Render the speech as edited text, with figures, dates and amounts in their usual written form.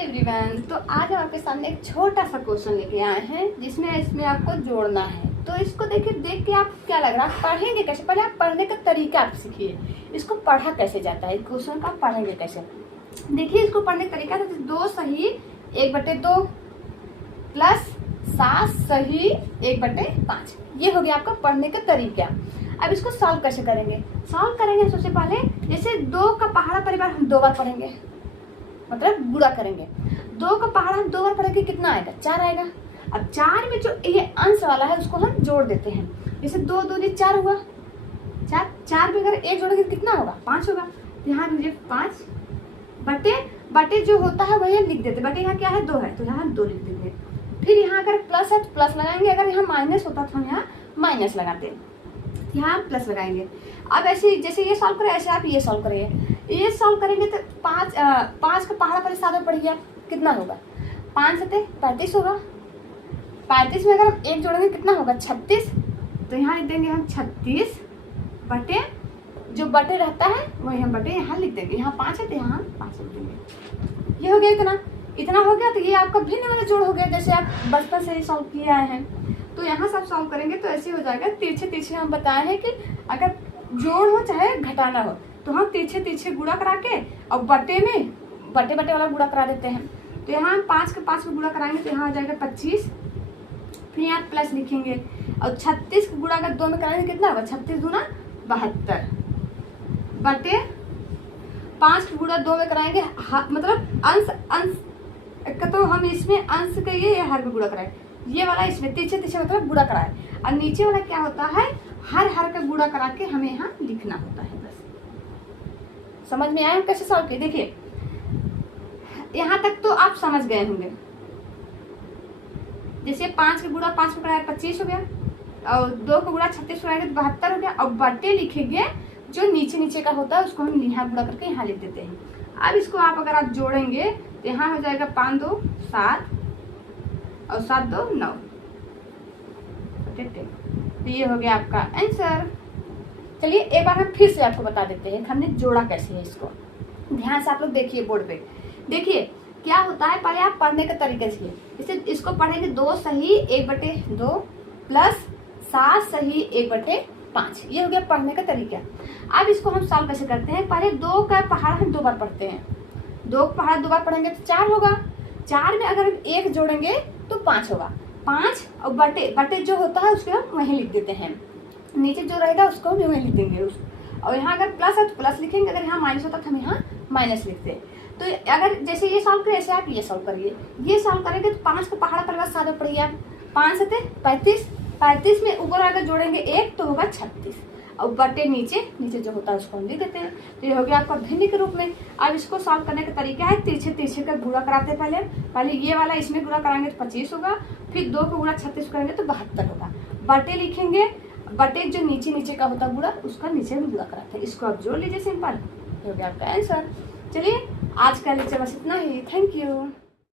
Everyone, तो आज हम आपके सामने एक छोटा सा क्वेश्चन लेके आए हैं जिसमें इसमें आपको जोड़ना है। तो इसको देखिए, देख के आप क्या लग रहा है, आप पढ़ेंगे कैसे? पहले आप पढ़ने का तरीका आप सीखिए, इसको पढ़ा कैसे जाता है, क्वेश्चन का पढ़ेंगे कैसे। देखिए इसको पढ़ने का तरीका, तो 2 सही 1/2 प्लस 7 सही 1/5, ये हो गया आपका पढ़ने का तरीका। अब इसको सॉल्व कैसे करेंगे? सॉल्व करेंगे सबसे पहले, जैसे 2 का पहाड़ा परिवार हम 2 बार पढ़ेंगे, मतलब गुणा करेंगे। 2 का पहाड़ा हम 2 बार पढ़ेंगे, कितना आएगा? 4 आएगा। अब 4 में जो ये अंश वाला है उसको हम जोड़ देते हैं। जैसे 2 2 4 हुआ, 4 में अगर 1 जोड़ेंगे कितना होगा? 5 होगा। यहाँ लीजिए 5 बटे जो होता है वही लिख देते। बटे यहाँ क्या है? 2 है, तो यहाँ 2 लिख देंगे। फिर यहाँ अगर प्लस है तो प्लस लगाएंगे, अगर यहाँ माइनस होता तो हम यहाँ माइनस लगाते हैं, यहाँ प्लस लगाएंगे। अब ऐसे जैसे ये सॉल्व करें, ऐसे आप ये सॉल्व करिए। ये सॉल्व करेंगे तो 5 का पहाड़ा पर 7 पड़ेगा, कितना होगा? 5 से 35 होगा। 35 में अगर हम 1 जोड़ेंगे कितना होगा? 36। तो यहाँ लिख देंगे हम 36 बटे, जो बटे रहता है वही हम बटे यहाँ लिख देंगे। यहाँ 5 है तो यहाँ 5 लिख देंगे। ये हो गया, इतना हो गया। तो ये आपका भिन्न वाला जोड़ हो गया, जैसे आप बचपन से ही सॉल्व किए आए हैं। तो यहाँ सब सॉल्व करेंगे तो ऐसे हो जाएगा। तिरछे हम बताए हैं कि अगर जोड़ हो चाहे घटाना हो तो हम तिरछे गुणा करा के और बटे में बटे वाला गुणा करा देते हैं। तो यहाँ हम 5 के 5 में गुणा कराएंगे तो यहाँ आ जाएगा 25। फिर यहाँ प्लस लिखेंगे और 36 का गुणा अगर 2 में कराएंगे कितना होगा? 36 दूना 72 बटे 5 का गुणा 2 में कराएंगे, मतलब अंश का, तो हम इसमें अंश के ये हर में गुणा कराएंगे, ये वाला इसमें तिरछे मतलब गुणा कराए। और नीचे वाला क्या होता है? हर का गुणा करा के हमें यहाँ लिखना होता है। बस समझ में आया हम कैसे सॉल्व किए? देखिए यहाँ तक तो आप समझ गए होंगे। जैसे 5 का गुणा 5 में कराया 25 हो गया, और 2 का गुणा 36 कराएंगे तो 72 हो गया। और बटे लिखेंगे, जो नीचे का होता है उसको हम यहाँ गुणा करके यहाँ लिख देते हैं। अब इसको आप अगर आप जोड़ेंगे तो यहाँ हो जाएगा 5 2 7 और 7 2 9। तो ये हो गया आपका आंसर। चलिए एक बार हम फिर से आपको बता देते हैं हमने जोड़ा कैसे है। इसको ध्यान से आप लोग देखिए, बोर्ड पे देखिए क्या होता है। पहले आप पढ़ने का तरीका सीखिए। जैसे इसको पढ़ेंगे 2 सही 1/2 प्लस 7 सही 1/5, ये हो गया पढ़ने का तरीका। अब इसको हम सॉल्व कैसे करते हैं? पहले 2 का पहाड़ा हम 2 बार पढ़ते हैं। 2 का पहाड़ा 2 बार पढ़ेंगे तो 4 होगा। 4 में अगर 1 जोड़ेंगे तो 5 होगा। 5 और बटे जो होता है उसको हम वहीं लिख देते हैं, नीचे जो रहेगा उसको हम वहीं लिख देंगे। और यहाँ अगर प्लस है तो प्लस लिखेंगे, अगर यहाँ माइनस होता तो हम यहाँ माइनस लिखते हैं। तो अगर जैसे ये सॉल्व करें ऐसे आप ये सॉल्व करिए। ये सॉल्व करेंगे तो 5 का पहाड़ा परिवार 7 पड़ेगा। 5 से 35 में ऊपर अगर जोड़ेंगे 1 तो होगा 36, और बटे नीचे जो होता है उसको हम लिख देते हैं। तो ये हो गया आपका भिन्न के रूप में। अब इसको सॉल्व करने का तरीका है, तिरछे का गुणा कराते हैं। पहले ये वाला इसमें गुणा कराएंगे तो 25 होगा। फिर 2 का गुणा 36 करेंगे तो 72 होगा। बटे लिखेंगे, बटे जो नीचे का होता है गुणा उसका नीचे में गुणा कराते हैं। इसको आप जोड़ लीजिए, सिंपल हो गया आपका आंसर। चलिए आज का लेक्चर बस इतना ही। Thank you.